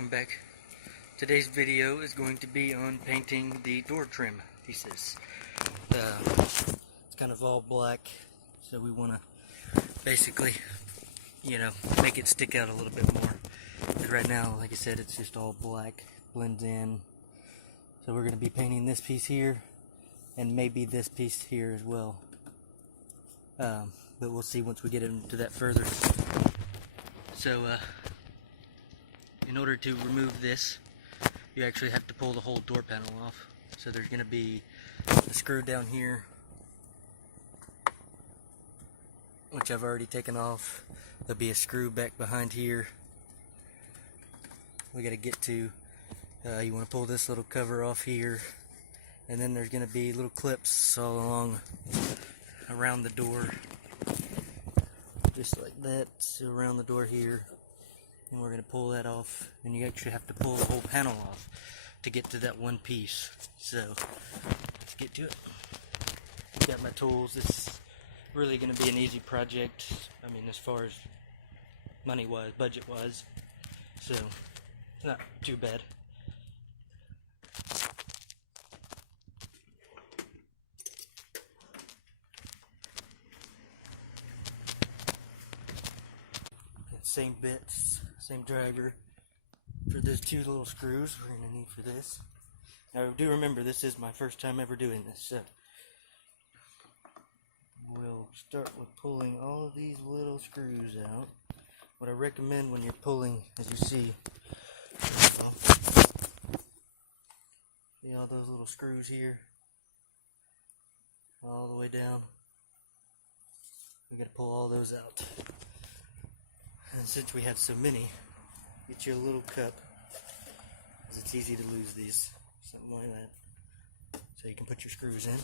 welcome back. Today's video is going to be on painting the door trim pieces. It's kind of all black, so we want to basically, make it stick out a little bit more. Because right now, like I said, it's just all black, blends in. So we're going to be painting this piece here, and maybe this piece here as well. But we'll see once we get into that further. So, in order to remove this, you actually have to pull the whole door panel off. So there's going to be a screw down here, which I've already taken off. There'll be a screw back behind here. We got to get to, you want to pull this little cover off here, and then there's going to be little clips all along around the door, just like that, so around the door here. And we're going to pull that off, and you actually have to pull the whole panel off to get to that one piece. So let's get to it. Got my tools. This is really going to be an easy project. I mean, as far as money wise, budget wise, so it's not too bad. Same bits, same driver for those two little screws we're going to need for this. Now, do remember, this is my first time ever doing this, so we'll start with pulling all of these little screws out. What I recommend when you're pulling, as you see all those little screws here, all the way down. We got to pull all those out. And since we have so many, get you a little cup, because it's easy to lose these, something like that. So you can put your screws in.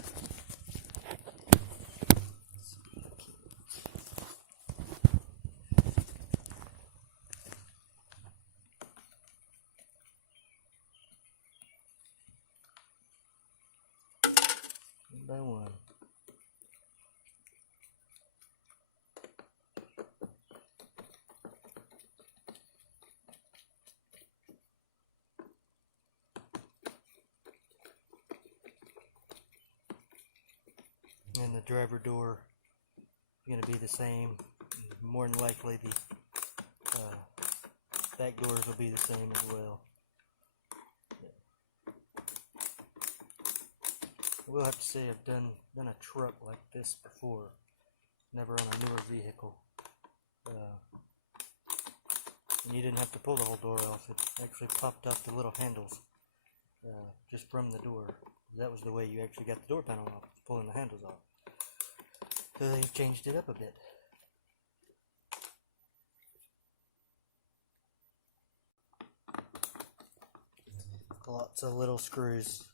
One by one. And the driver door is going to be the same. More than likely the back doors will be the same as well. I will have to say I've done a truck like this before, never on a newer vehicle. And you didn't have to pull the whole door off. It actually popped off the little handles just from the door. That was the way you actually got the door panel off, pulling the handles off. So they've changed it up a bit. Lots of little screws.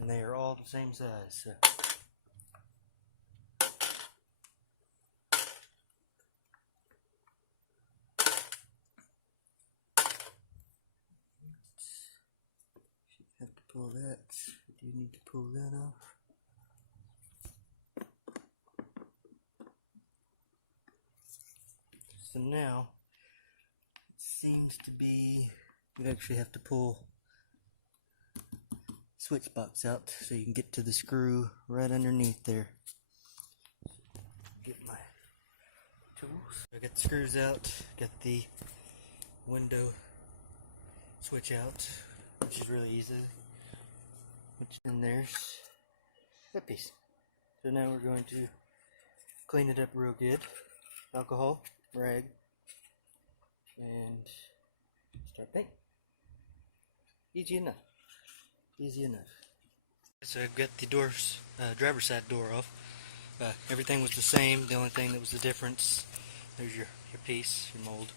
And they are all the same size. So. Have to pull that. Do you need to pull that off? So now it seems to be you actually have to pull switch box out so you can get to the screw right underneath there. Get my tools. I got the screws out, got the window switch out, which is really easy. And there's that piece. So now we're going to clean it up real good. Alcohol, rag, and start painting. Easy enough. Easy enough. So I've got the doors, driver's side door off. Everything was the same. The only thing that was the difference, there's your piece, your mold.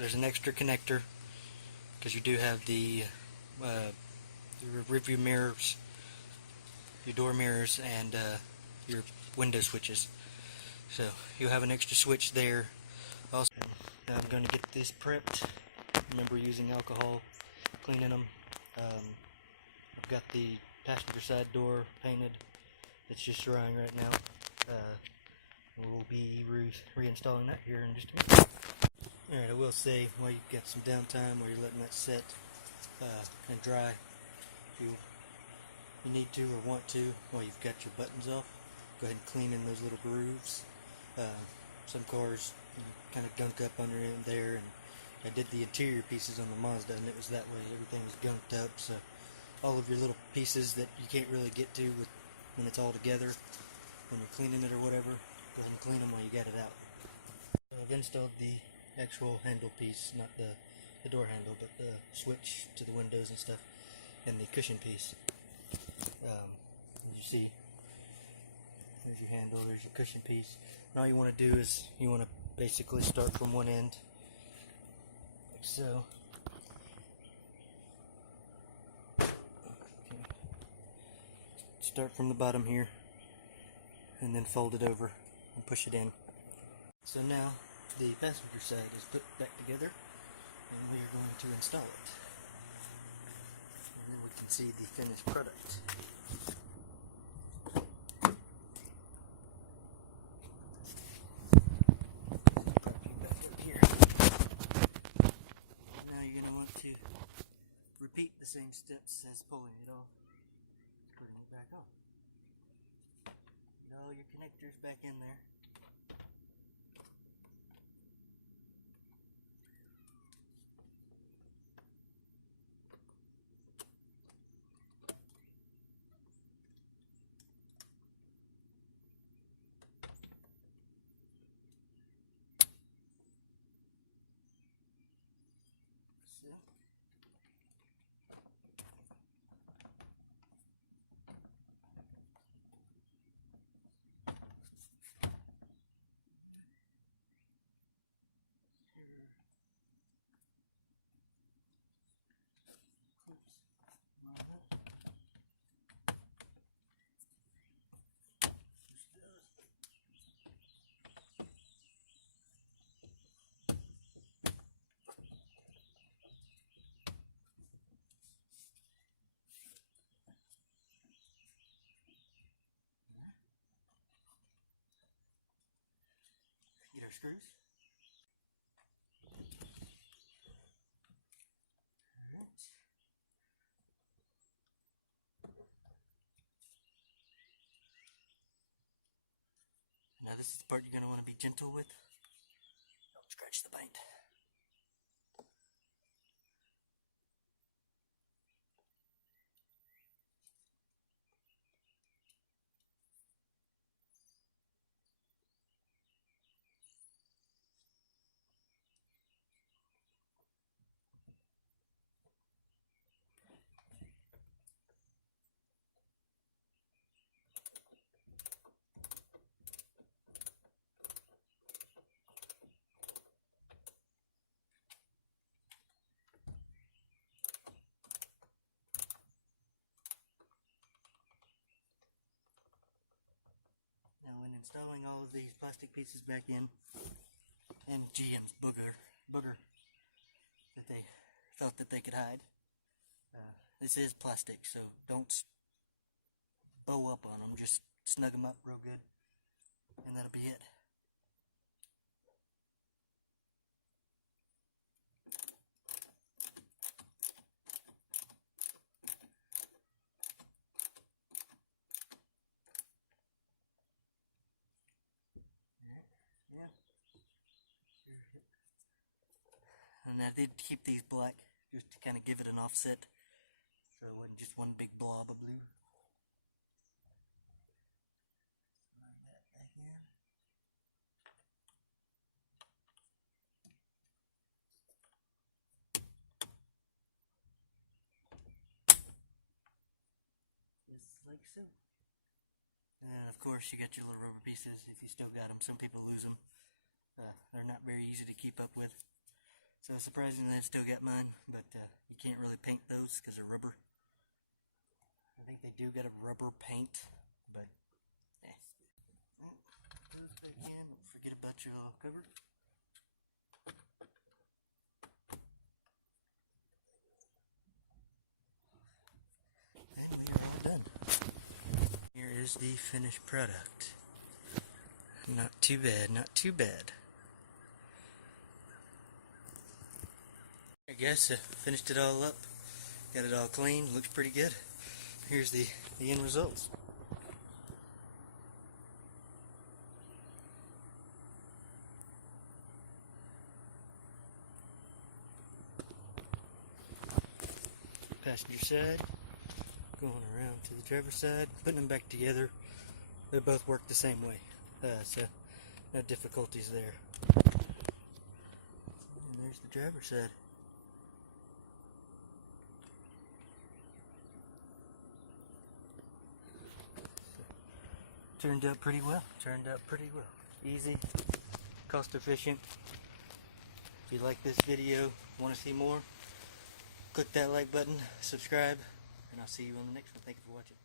There's an extra connector because you do have the your rearview mirrors, your door mirrors, and your window switches. So you'll have an extra switch there. Also, now I'm going to get this prepped. Remember using alcohol, cleaning them. I've got the passenger side door painted. It's just drying right now. We'll be reinstalling that here in just a minute. Alright, I will say, while you've got some downtime, while you're letting that set and dry, if you need to or want to, while you've got your buttons off, go ahead and clean in those little grooves. Some cars kind of gunk up under in there, and I did the interior pieces on the Mazda, and it was that way. Everything was gunked up, so all of your little pieces that you can't really get to when it's all together, when you're cleaning it or whatever, go ahead and clean them while you got it out. So I've installed the actual handle piece, not the door handle, but the switch to the windows and stuff, and the cushion piece. As you see, there's your handle, there's your cushion piece. And all you want to do is you want to basically start from one end, like so. Okay. Start from the bottom here, and then fold it over and push it in. So now the passenger side is put back together, and we are going to install it. And then we can see the finished product. Repeat the same steps as pulling it off, putting it back on. Get all your connectors back in there. So. Get our screws. Alright. Now this is the part you're going to want to be gentle with. Don't scratch the paint. Now when installing all of these plastic pieces back in, and GM's booger that they thought that they could hide, this is plastic, so don't bow up on them, just snug them up real good, and that'll be it. And I did keep these black just to kind of give it an offset, so it wasn't just one big blob of blue. Slide that back in. so. And of course you got your little rubber pieces if you still got them. Some people lose them. They're not very easy to keep up with. So surprisingly I still got mine, but you can't really paint those because they're rubber. I think they do got a rubber paint, but those back in. Don't forget about your little cover. And we are all done. Here is the finished product. Not too bad, not too bad. I guess finished it all up. Got it all clean. Looks pretty good. Here's the end results. Passenger side, going around to the driver's side, putting them back together. They both work the same way, so no difficulties there. And there's the driver's side. So, turned out pretty well. Easy, cost efficient. If you like this video, want to see more, click that like button, subscribe, and I'll see you on the next one. Thank you for watching.